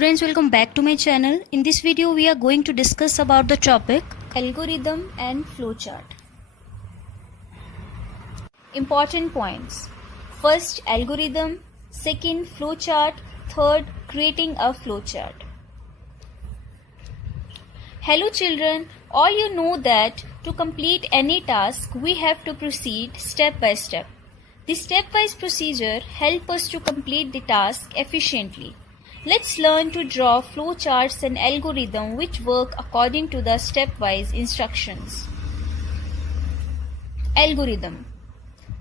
Students, welcome back to my channel. In this video we are going to discuss about the topic algorithm and flowchart. Important points. First, algorithm. Second, flowchart. Third, creating a flowchart. Hello children, all you know that to complete any task we have to proceed step by step. The stepwise procedure helps us to complete the task efficiently. Let's learn to draw flowcharts and algorithms which work according to the stepwise instructions. Algorithm.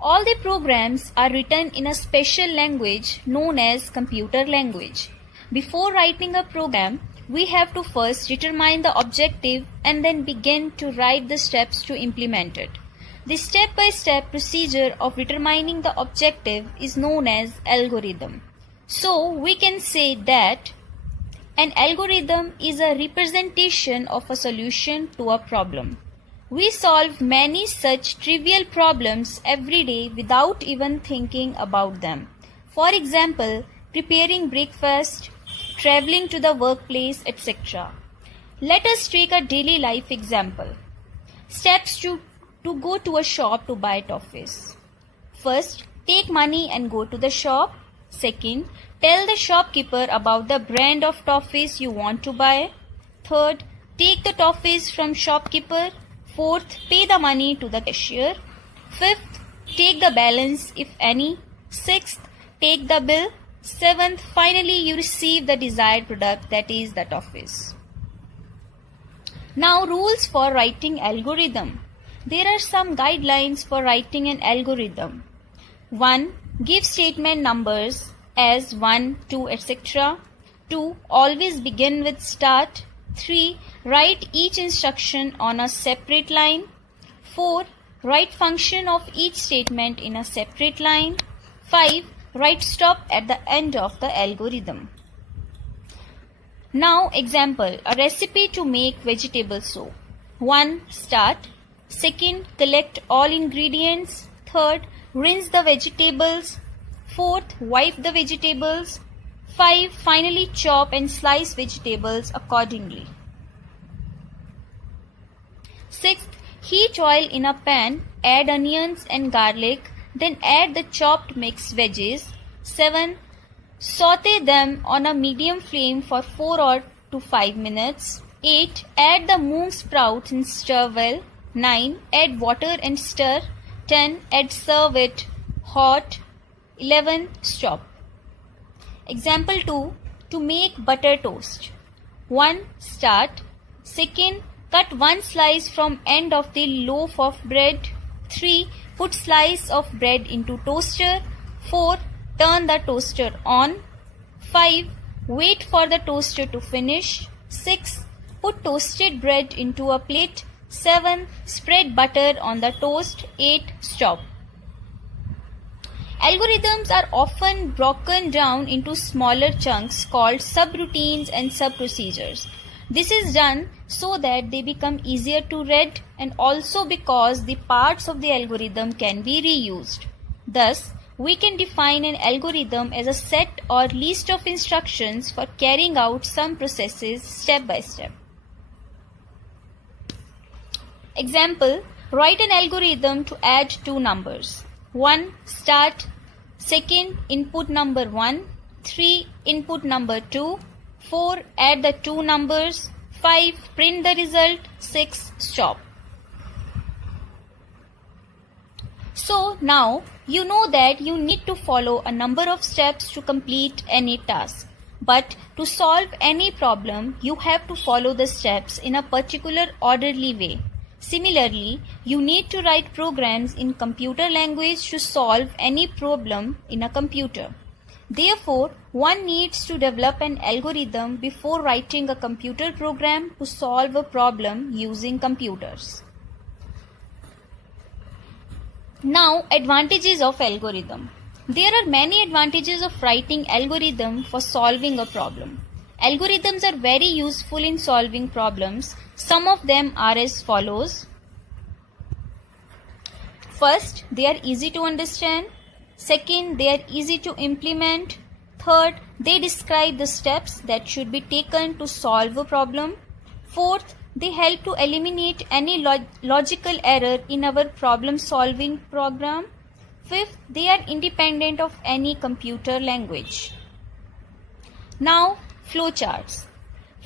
All the programs are written in a special language known as computer language. Before writing a program, we have to first determine the objective and then begin to write the steps to implement it. The step-by-step procedure of determining the objective is known as algorithm. So, we can say that an algorithm is a representation of a solution to a problem. We solve many such trivial problems every day without even thinking about them. For example, preparing breakfast, traveling to the workplace, etc. Let us take a daily life example. Steps to go to a shop to buy toffees. First, take money and go to the shop. Second, tell the shopkeeper about the brand of toffees you want to buy. Third, take the toffees from shopkeeper. Fourth, pay the money to the cashier. Fifth, take the balance if any. Sixth, take the bill. Seventh, finally you receive the desired product, that is the toffees. Now, rules for writing algorithm. There are some guidelines for writing an algorithm. 1. Give statement numbers as 1, 2, etc. 2. Always begin with start. 3. Write each instruction on a separate line. 4. Write function of each statement in a separate line. 5. Write stop at the end of the algorithm. Now example, a recipe to make vegetable soup. 1. Start. 2nd, collect all ingredients. 3rd, rinse the vegetables. 4th, wipe the vegetables. 5. Finally chop and slice vegetables accordingly. 6th, heat oil in a pan, add onions and garlic, then add the chopped mixed veggies. 7. Saute them on a medium flame for 4 to 5 minutes. 8. Add the moong sprouts and stir well. 9. Add water and stir. 10. Add serve it hot. 11. Stop. Example 2. To make butter toast. 1. Start. 2nd, cut one slice from end of the loaf of bread. 3. Put slice of bread into toaster. 4. Turn the toaster on. 5. Wait for the toaster to finish. 6. Put toasted bread into a plate. 7. Spread butter on the toast. 8. Stop. Algorithms are often broken down into smaller chunks called subroutines and subprocedures. This is done so that they become easier to read and also because the parts of the algorithm can be reused. Thus, we can define an algorithm as a set or list of instructions for carrying out some processes step by step. Example, write an algorithm to add two numbers. 1. Start. 2nd, input number 1. 3. Input number 2. 4. Add the two numbers. 5. Print the result. 6. Stop. So now you know that you need to follow a number of steps to complete any task. But to solve any problem, you have to follow the steps in a particular orderly way. Similarly, you need to write programs in computer language to solve any problem in a computer. Therefore, one needs to develop an algorithm before writing a computer program to solve a problem using computers. Now, advantages of algorithm. There are many advantages of writing algorithm for solving a problem. Algorithms are very useful in solving problems. Some of them are as follows. First, they are easy to understand. Second, they are easy to implement. Third, They describe the steps that should be taken to solve a problem. Fourth, they help to eliminate any logical error in our problem-solving program. Fifth, they are independent of any computer language. Now, flowcharts.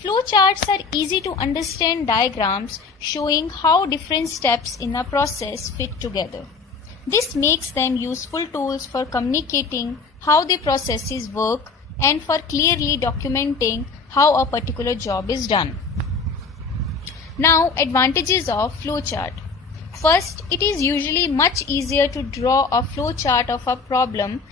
Flowcharts are easy to understand diagrams showing how different steps in a process fit together. This makes them useful tools for communicating how the processes work and for clearly documenting how a particular job is done. Now, advantages of flowchart. First, it is usually much easier to draw a flowchart of a problem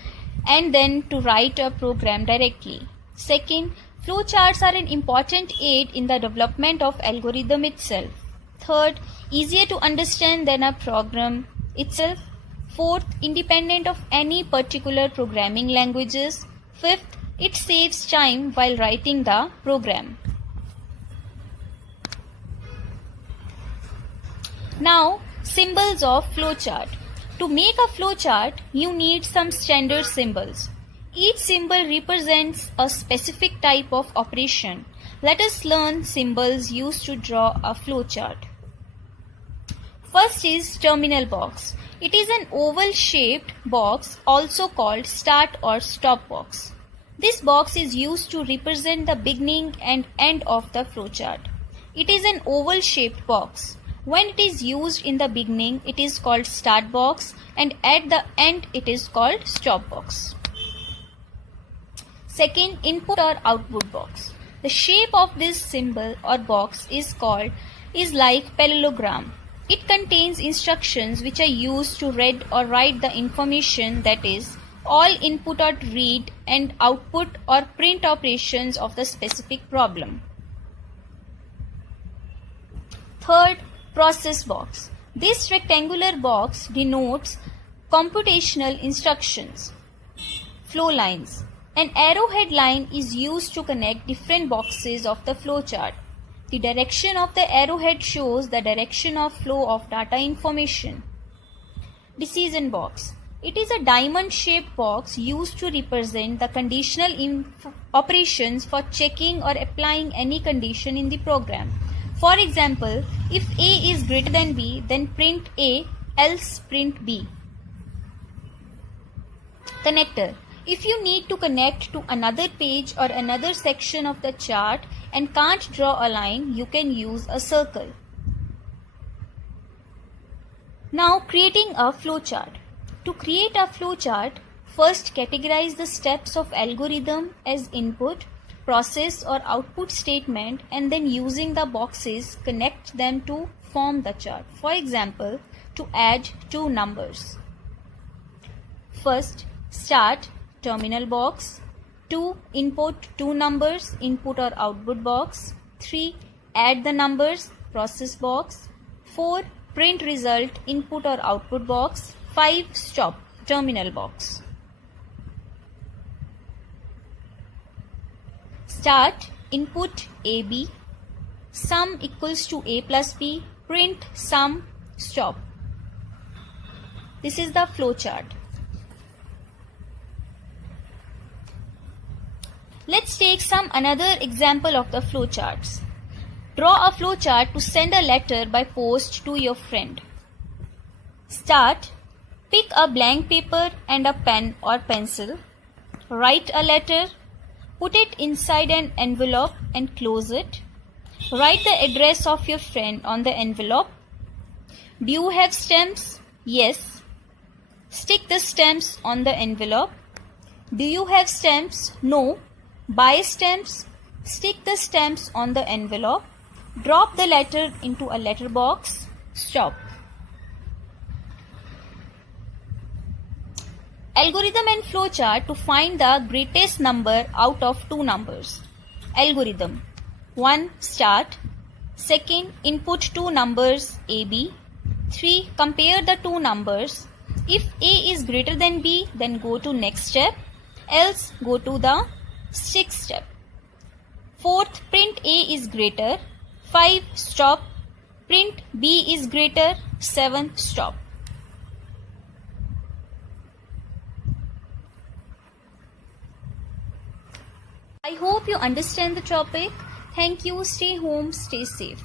and then to write a program directly. Second, flowcharts are an important aid in the development of algorithm itself. Third, easier to understand than a program itself. Fourth, independent of any particular programming languages. Fifth, it saves time while writing the program. Now, symbols of flowchart. To make a flowchart, you need some standard symbols. Each symbol represents a specific type of operation. Let us learn symbols used to draw a flowchart. First is terminal box. It is an oval-shaped box, also called start or stop box. This box is used to represent the beginning and end of the flowchart. It is an oval-shaped box. When it is used in the beginning, it is called start box, and at the end, it is called stop box. Second, input or output box. The shape of this symbol or box is like parallelogram. It contains instructions which are used to read or write the information, that is, all input or read and output or print operations of the specific problem. Third, process box. This rectangular box denotes computational instructions. Flow lines. An arrowhead line is used to connect different boxes of the flowchart. The direction of the arrowhead shows the direction of flow of data information. Decision box. It is a diamond-shaped box used to represent the conditional operations for checking or applying any condition in the program. For example, if A is greater than B, then print A, else print B. Connector. If you need to connect to another page or another section of the chart and can't draw a line, you can use a circle. Now, creating a flowchart. To create a flowchart, first categorize the steps of algorithm as input, process or output statement, and then using the boxes connect them to form the chart. For example, to add two numbers. First, start terminal box. 2. Input two numbers, input or output box. 3. Add the numbers, process box. 4. Print result, input or output box. 5. Stop terminal box. Start, input AB, sum equals to A plus B, print sum, stop. This is the flowchart. Let's take another example of the flowcharts. Draw a flowchart to send a letter by post to your friend. Start. Pick a blank paper and a pen or pencil. Write a letter. Put it inside an envelope and close it. Write the address of your friend on the envelope. Do you have stamps? Yes. Stick the stamps on the envelope. Do you have stamps? No. Buy stamps. Stick the stamps on the envelope. Drop the letter into a letterbox. Stop. Algorithm and flowchart to find the greatest number out of two numbers. Algorithm. 1. Start. 2. Input two numbers AB. 3. Compare the two numbers. If A is greater than B, then go to next step. Else go to the sixth step. 4th, print A is greater. 5. Stop. Print B is greater. 7. Stop. I hope you understand the topic. Thank you. Stay home, stay safe.